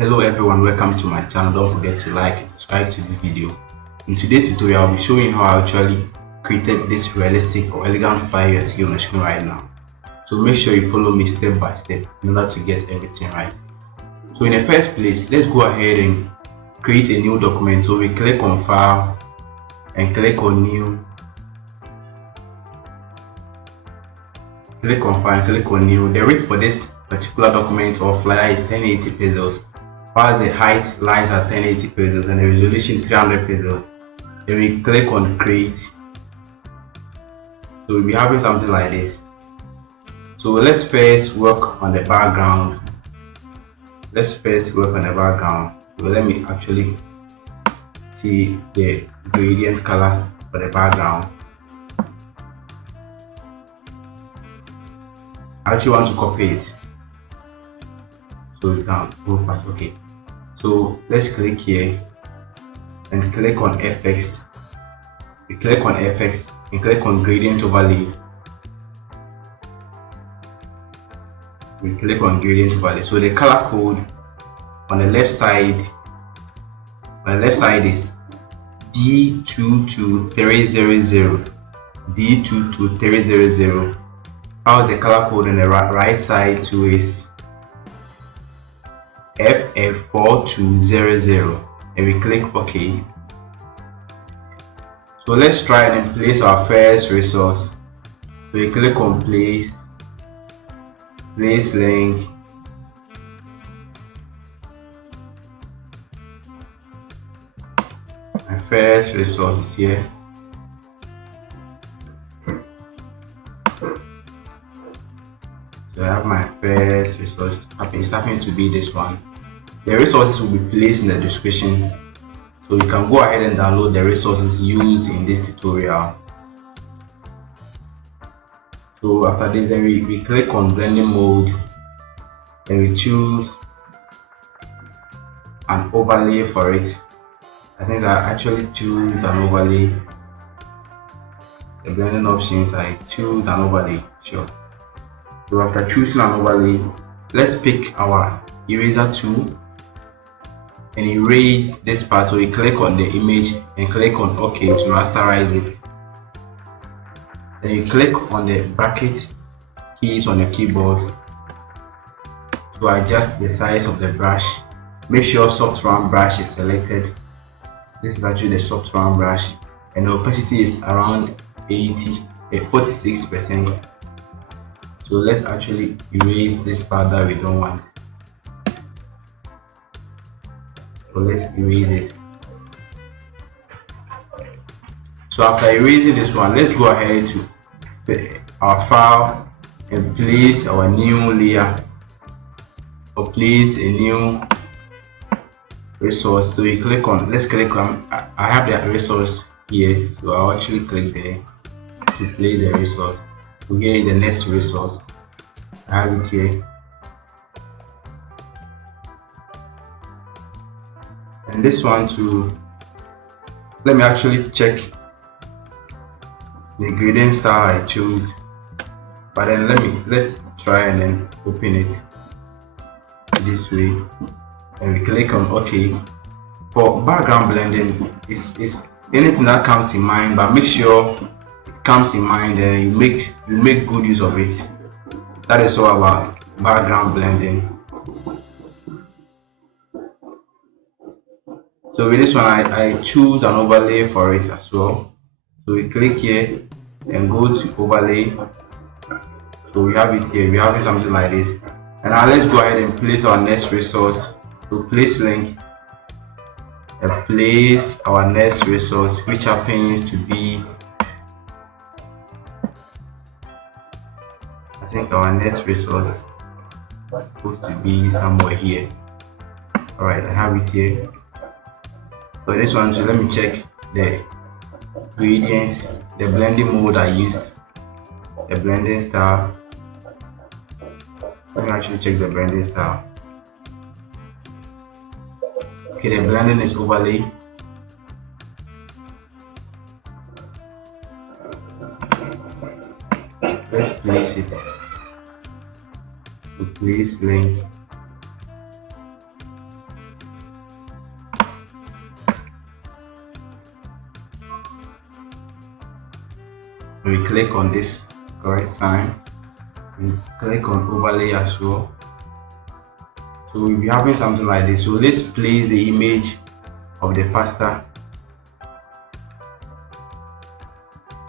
Hello everyone, welcome to my channel. Don't forget to like and subscribe to this video. In today's tutorial, I'll be showing how I actually created this realistic or elegant flyer you see on the screen right now. So make sure you follow me step by step in order to get everything right. So in the first place, let's go ahead and create a new document. So we click on File and click on New. Click on File and click on New. The rate for this particular document or flyer is 1080 pixels. While the height lies at 1080 pixels and the resolution 300 pixels. Then we click on Create. So we'll be having something like this. So let's first work on the background. So let me actually see the gradient color for the background. I actually want to copy it, so we can go fast. Okay, so let's click here and click on FX. We click on FX and click on gradient overlay. We click on gradient overlay. So the color code on the left side is D22300. D22300. How the color code on the right side too is FF4200, and we click OK. So let's try and place our first resource. So we click on place link. My first resource is here. So I have my first resource. It's happening to be this one. The resources will be placed in the description, so you can go ahead and download the resources used in this tutorial. So after this, then we click on blending mode and we choose an overlay for it. I think I actually choose an overlay. The blending options, I choose an overlay. Sure. So after choosing an overlay, let's pick our eraser tool and erase this part. So we click on the image and click on OK to rasterize it. Then you click on the bracket keys on the keyboard to adjust the size of the brush. Make sure soft round brush is selected. This is actually the soft round brush, and the opacity is around 46%. So let's actually erase this part that we don't want. So let's erase it. So after erasing this one, let's go ahead to our file and place our new layer, or place a new resource. So we click on, let's click on, I have the resource here, so I'll actually click there to place the resource. So here is the next resource. I have it here. And this one too, let me actually check the gradient style I chose, but then let's try and then open it this way, and we click on OK. For background blending, is anything that comes in mind, but make sure it comes in mind and you make good use of it. That is all about background blending. So with this one, I choose an overlay for it as well. So we click here and go to overlay. So we have it here. We have something like this. And now let's go ahead and place our next resource. So place link and place our next resource, which happens to be, I think our next resource is supposed to be somewhere here. Alright, I have it here. So this one, so let me check the gradient, the blending mode I used, the blending style. Let me actually check the blending style. Okay, the blending is overlay. Let's place it. So place link click on this correct sign and click on overlay as well. So we'll be having something like this. So let's place the image of the pasta.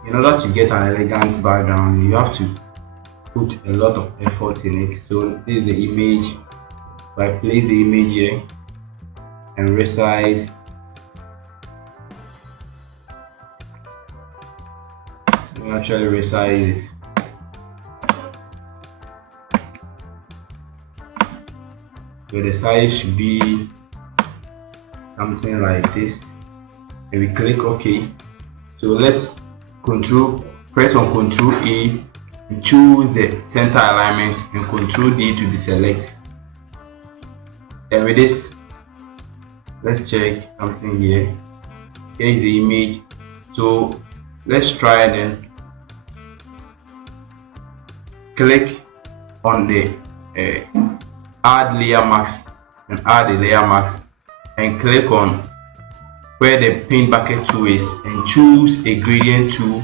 In order to get an elegant background, you have to put a lot of effort in it. So this is the image. So I place the image here and resize. You actually resize it. So the size should be something like this, and we click OK. So let's press on Ctrl A to choose the center alignment and Ctrl D to deselect. And with this, let's check something here. Here is the image. So let's try and then click on the add layer mask and add a layer mask and click on where the paint bucket tool is and choose a gradient tool.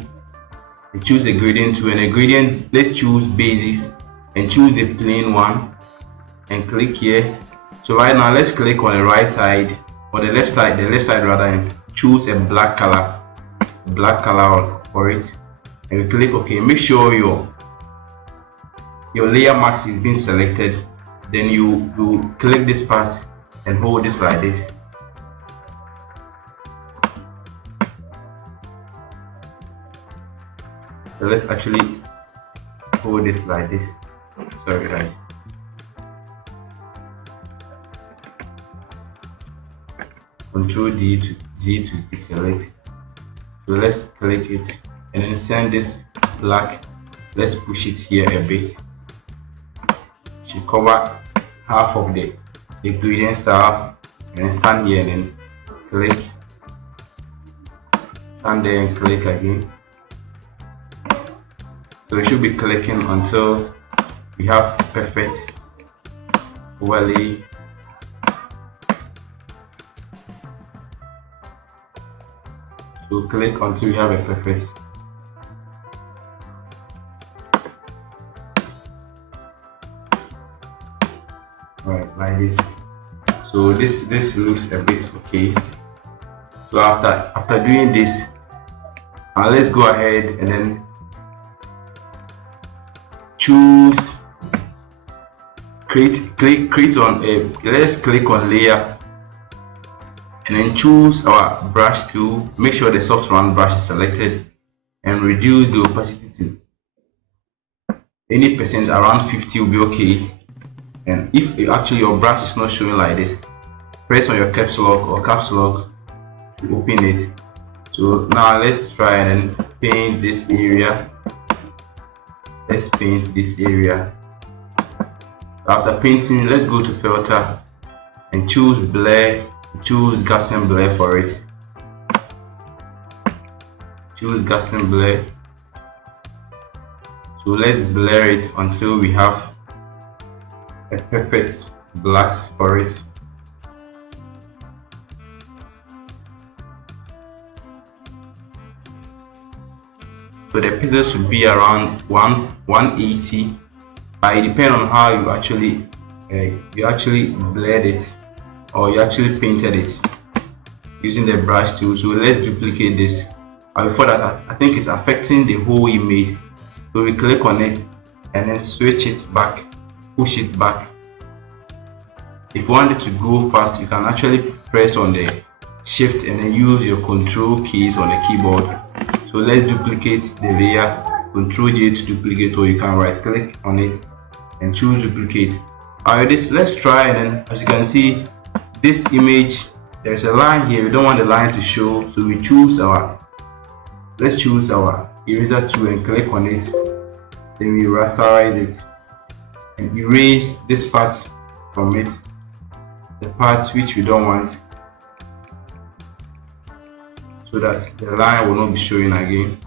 And choose a gradient tool, and a gradient, let's choose basis and choose the plain one and click here. So right now let's click on the right side or the left side rather, and choose a black color for it, and we click OK. Make sure your layer mask is being selected. Then you click this part and hold this like this. So let's actually hold it like this. Sorry guys. Ctrl D to Z to deselect. So let's click it and then send this black. Let's push it here a bit. Should cover half of the gradient style, and then stand here and then click. Stand there and click again. So we should be clicking until we have perfect overlay. So click until we have a perfect. Right, like this. So this looks a bit okay. So after doing this, let's go ahead and then choose create on a, let's click on layer and then choose our brush tool. Make sure the soft round brush is selected and reduce the opacity to any percent, around 50 will be okay. And if actually your brush is not showing like this, press on your caps lock to open it. So now let's try and paint this area. Let's paint this area. After painting, let's go to filter and choose blur. Choose Gaussian blur for it. Choose Gaussian blur. So let's blur it until we have a perfect blacks for it. So the pixels should be around 180. It depends on how you actually blurred it or you actually painted it using the brush tool. So let's duplicate this. Before that, I think it's affecting the whole image. So we click on it and then switch it back, push it back. If you want it to go fast, you can actually press on the shift and then use your control keys on the keyboard. So let's duplicate the layer, Ctrl J to duplicate, or you can right click on it and choose duplicate. Alright, let's try, and then as you can see, this image, there's a line here. We don't want the line to show, so we choose let's choose our eraser tool and click on it. Then we rasterize it and erase this part from it, the parts which we don't want, so that the line will not be showing again.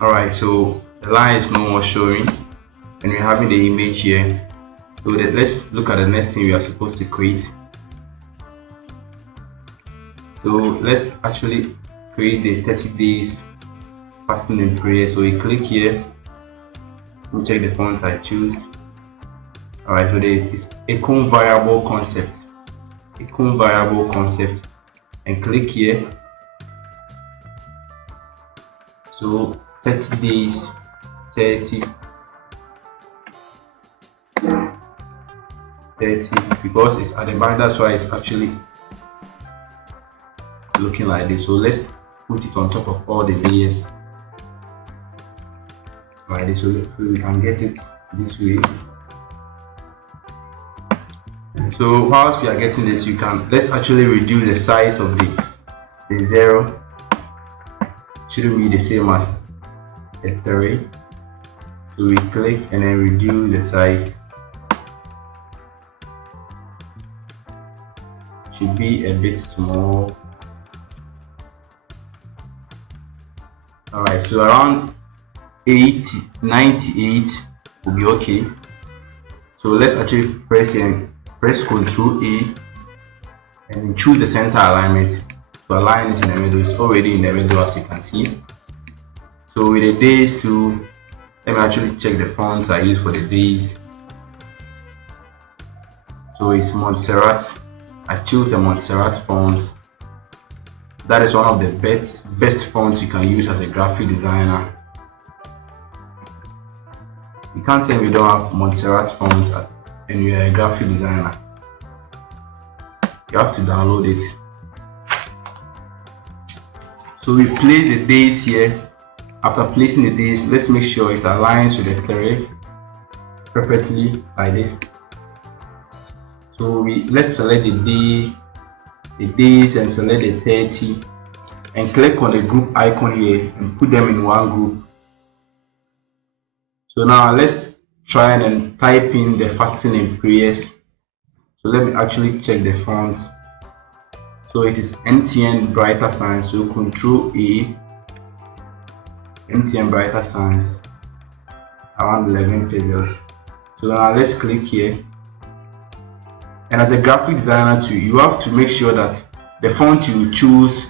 Alright, so the line is no more showing and we're having the image here. So let's look at the next thing we are supposed to create. So let's actually create the 30 days fasting and prayer. So we click here, we check the font I choose. Alright, so it's a icon variable concept, and click here. So 30 days, 30, because it's at the back, that's why it's actually looking like this. So let's put it on top of all the layers like this, so we can get it this way. So whilst we are getting this, let's actually reduce the size of the 0. Shouldn't be the same as a 3. So we click and then reduce the size. Should be a bit small. Alright, so around 80, 98 will be okay. So let's actually press Ctrl A and choose the center alignment to align it in the middle. It's already in the middle, as you can see. So with the days too, let me actually check the fonts I use for the days. So it's Montserrat. I choose a Montserrat font. That is one of the best fonts you can use as a graphic designer. You can't tell me you don't have Montserrat font and you're a graphic designer. You have to download it. So we place the days here. After placing the days, let's make sure it aligns with the 3 perfectly like this. So let's select the days and select the 30 and click on the group icon here and put them in one group. So now let's try and type in the fasting and prayers. So let me actually check the font. So it is MTN Brighter Sans. So Ctrl A, MTN Brighter Sans, around 11 pixels. So now let's click here. And as a graphic designer too, you have to make sure that the font you choose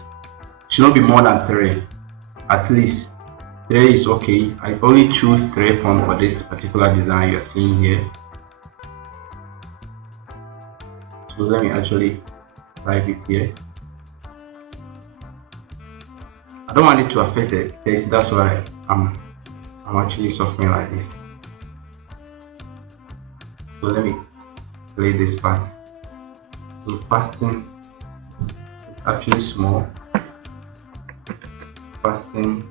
should not be more than 3. At least 3 is okay. I only choose 3 font for this particular design you're seeing here. So let me actually type it here. I don't want it to affect the text, that's why I'm actually suffering like this. So let me play this part. So fasting is actually small. Fasting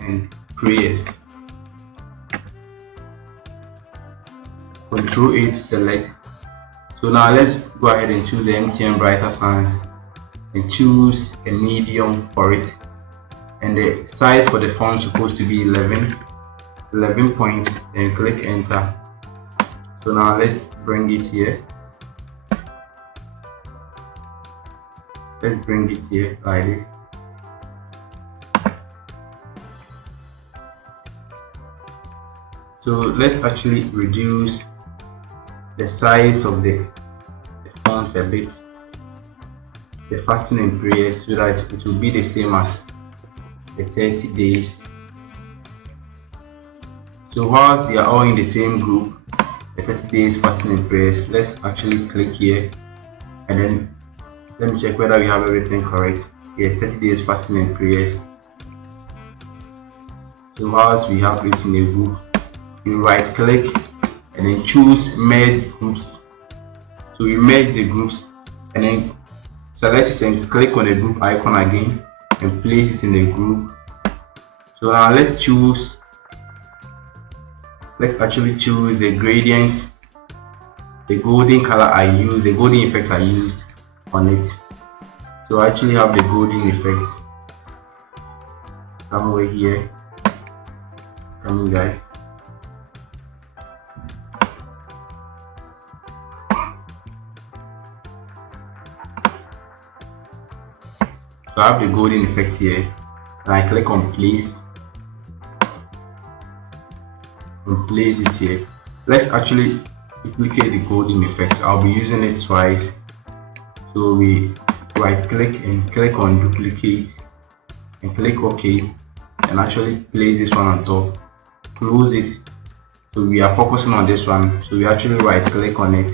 and prayers. Ctrl A to select. So now let's go ahead and choose the MTN Brighter Sans and choose a medium for it. And the size for the font is supposed to be 11 points, and click enter. So now let's bring it here. Let's bring it here like this. So let's actually reduce the size of the font a bit, the fasting and prayers, so that it will be the same as the 30 days. So whilst they are all in the same group, the 30 days fasting and prayers, let's actually click here and then let me check whether we have everything correct. Yes, 30 days fasting and prayers. So whilst we have it in a group, you right click and then choose merge groups. So we merge the groups and then select it and click on the group icon again and place it in the group. So now let's actually choose the gradient, the golden color I used, the golden effect I used on it. So I actually have the golden effect somewhere here. Come on guys. So I have the golden effect here, and I click on place and place it here. Let's actually, duplicate the golden effect. I'll be using it twice. So we right click and click on duplicate and click OK, and actually place this one on top, close it. So we are focusing on this one, so we actually right click on it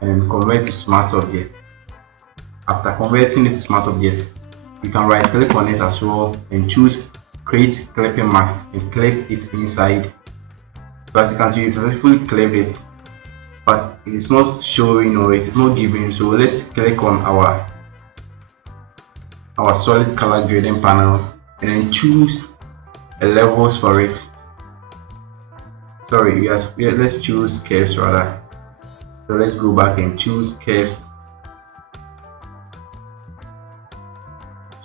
and convert to smart object. After converting it to smart object, you can right click on it as well and choose create clipping mask and clip it inside. So as you can see, you successfully clipped it, but it's not showing or it's not giving. So let's click on our solid color grading panel and then choose the levels for it. Sorry, yes, let's choose curves rather. So let's go back and choose curves.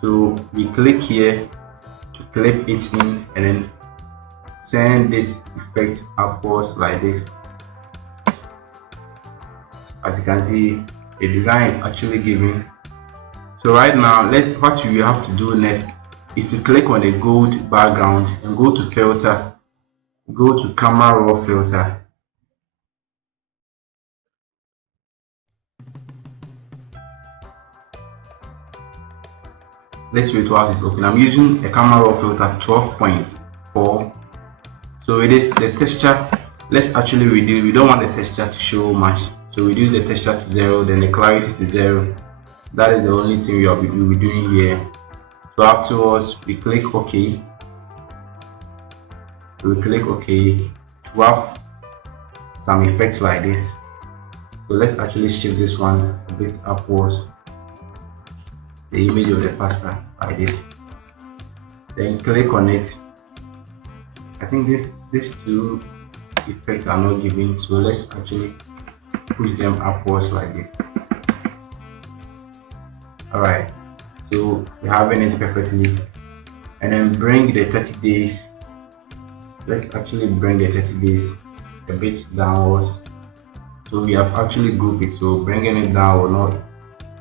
So we click here to clip it in and then send this effect upwards like this. As you can see, the design is actually giving. So right now, what you have to do next is to click on the gold background and go to filter, go to camera raw filter. Let's wait while it's open. I'm using a camera raw filter 12.4. So it is the texture. Let's actually reduce. We don't want the texture to show much, so we reduce the texture to 0, then the clarity to 0. That is the only thing we'll be doing here. So afterwards, we click OK. We click OK to have some effects like this. So let's actually shift this one a bit upwards. The image of the pasta like this. Then click on it. I think these two effects are not giving, so let's actually push them upwards like this. Alright, so we're having it perfectly. And then bring the 30 days. Let's actually bring the 30 days a bit downwards. So we have actually grouped it, so bringing it down will not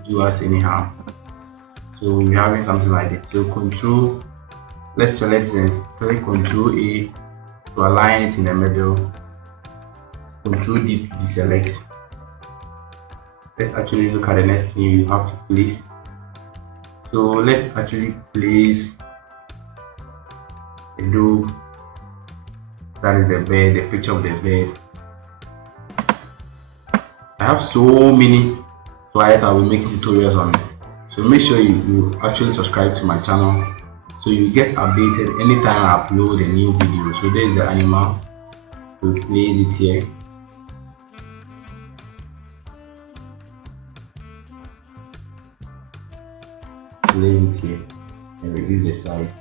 do us any harm. So we're having something like this. So control, let's select it, click Control A to align it in the middle. Control D to deselect. Let's actually look at the next thing you have to place. So let's actually place a dog. That is the bed, the picture of the bed. I have so many flyers I will make tutorials on it. So make sure you actually subscribe to my channel so you get updated anytime I upload a new video. So there is the animal. We'll place it here. Place it here and reduce the size.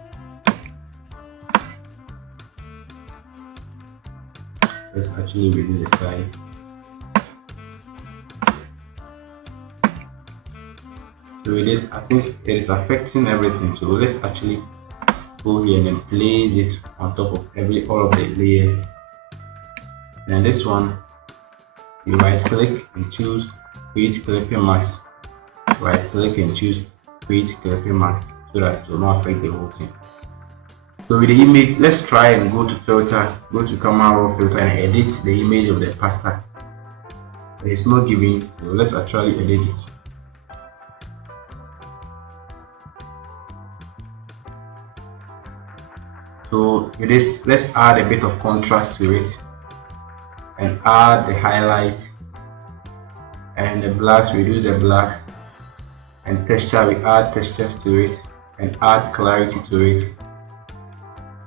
Let's actually reduce the size. So it is, I think it is affecting everything. So let's actually go here and then place it on top of all of the layers. And this one, you right click and choose create clipping mask. Right click and choose create clipping mask so that it will not affect the whole thing. So with the image, let's try and go to filter, go to camera raw filter and edit the image of the pasta. It's not giving, so let's actually edit it. So with this, let's add a bit of contrast to it and add the highlight and the blacks, reduce the blacks, and texture, we add textures to it and add clarity to it.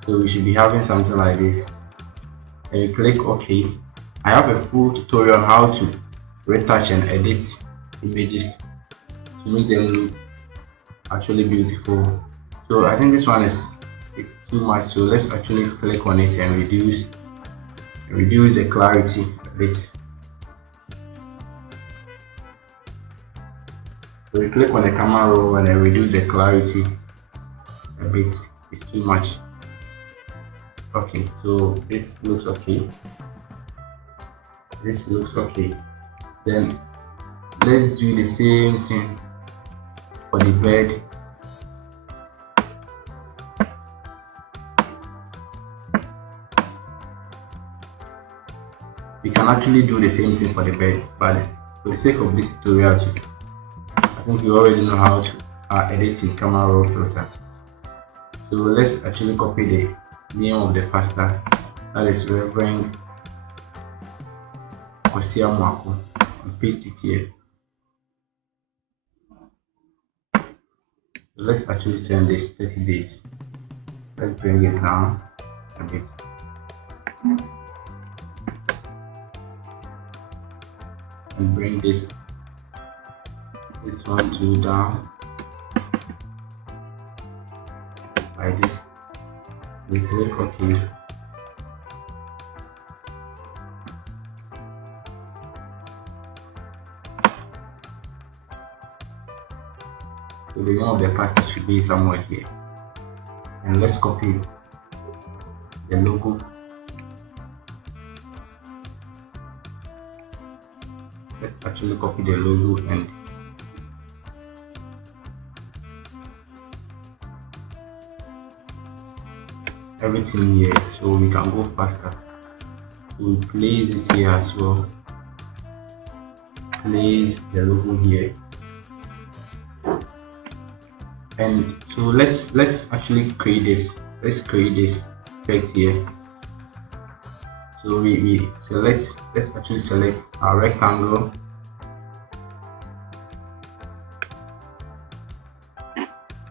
So we should be having something like this. And you click OK. I have a full tutorial on how to retouch and edit images to make them look actually beautiful. So I think this one is too much, so let's actually click on it and reduce the clarity a bit. So we click on the camera roll and then reduce the clarity a bit. It's too much. Okay, so this looks okay. This looks okay. Then let's do the same thing for the bed. You can actually do the same thing for the bed, but for the sake of this tutorial too, I think you already know how to edit in camera raw filter. So let's actually copy the name of the pastor, that is Reverend Osia Mwako, and paste it here. So let's actually send this 30 days. Let's bring it down a bit. And bring this one to down like this. We click OK. So the name of the pastor should be somewhere here. And let's copy the logo. Let's actually copy the logo and everything here, so we can go faster. We'll place it here as well. Place the logo here. And so let's actually create this. Let's create this text here. So we select, let's actually select our rectangle.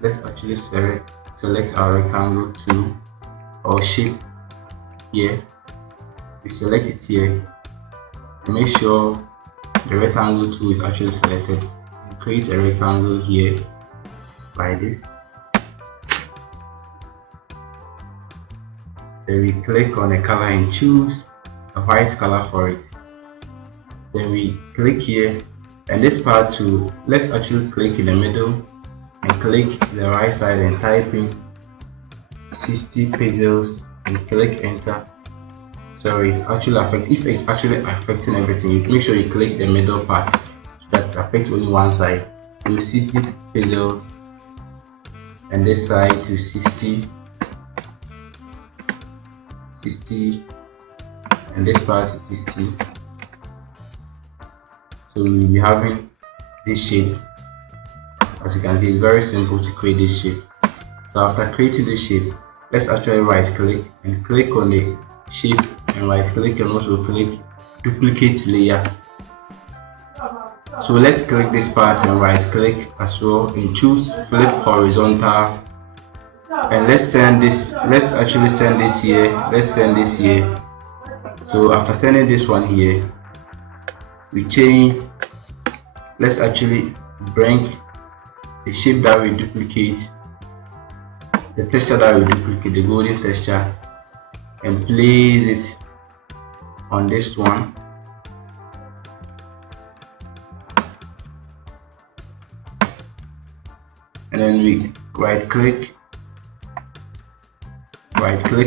Let's actually select our rectangle to our shape here. We select it here and make sure the rectangle tool is actually selected. And create a rectangle here like this. Then we click on the color and choose a white color for it. Then we click here, and this part too, let's actually click in the middle and click the right side and type in 60 pixels and click enter. So it's actually if it's actually affecting everything, you make sure you click the middle part that affects only one side. To 60 pixels and this side to 60 and this part to 60. So we'll be having this shape. As you can see, it's very simple to create this shape. So after creating this shape, let's actually right click and click on the shape and right click and also click duplicate layer. So let's click this part and right click as well and choose flip horizontal, and let's actually send this here. Let's send this here. So after sending this one here, we change, let's actually bring the shape that we duplicate, the texture that we duplicate, the golden texture, and place it on this one. And then we right click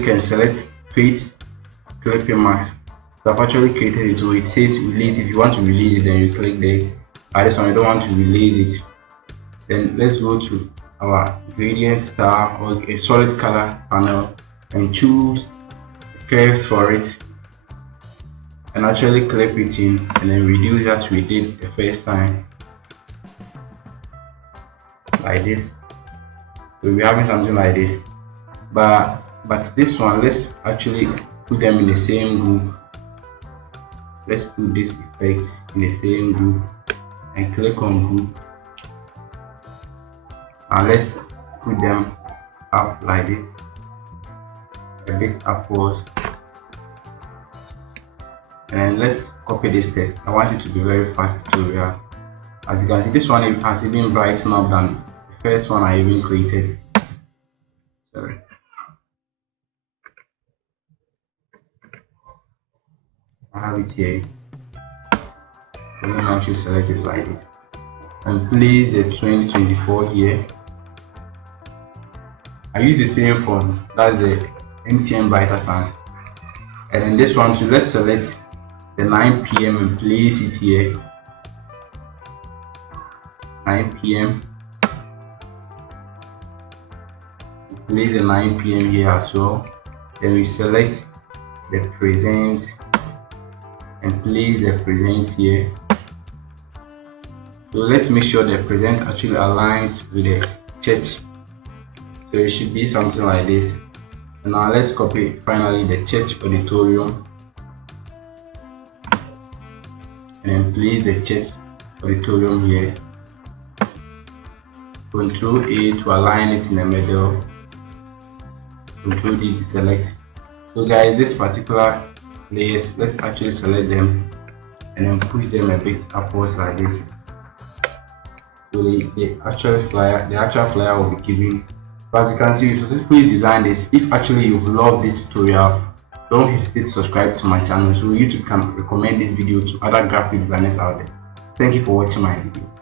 and select create clipping mask. So I've actually created it, so it says release. If you want to release it, then you click there. This one, I don't want to release it. Then let's go to our gradient star or a solid color panel and choose curves for it, and actually clip it in and then reduce as we did the first time like this. So we're having something like this, but this one, let's actually put them in the same group. Let's put this effect in the same group and click on group, and let's put them up like this, a bit upwards. And let's copy this text. I want it to be very fast tutorial. As you can see, this one has even brightened up than the first one I even created. Sorry. I have it here. So let me actually select this like this and place the 2024 here. I use the same font, that's the MTN Brighter Sans. And then this one too, let's select the 9 p.m. and place it here. 9 p.m. Place the 9 p.m. here as well. Then we select the present and place the present here. So let's make sure the present actually aligns with the church. So it should be something like this. And now let's copy finally the church auditorium and then place the church auditorium here. Control A to align it in the middle. Control D to select. So guys, this particular layers, let's actually select them and then push them a bit upwards like this. So the actual flyer will be given. But as you can see, we successfully designed this. If actually you love this tutorial, don't hesitate to subscribe to my channel so YouTube can recommend this video to other graphic designers out there. Thank you for watching my video.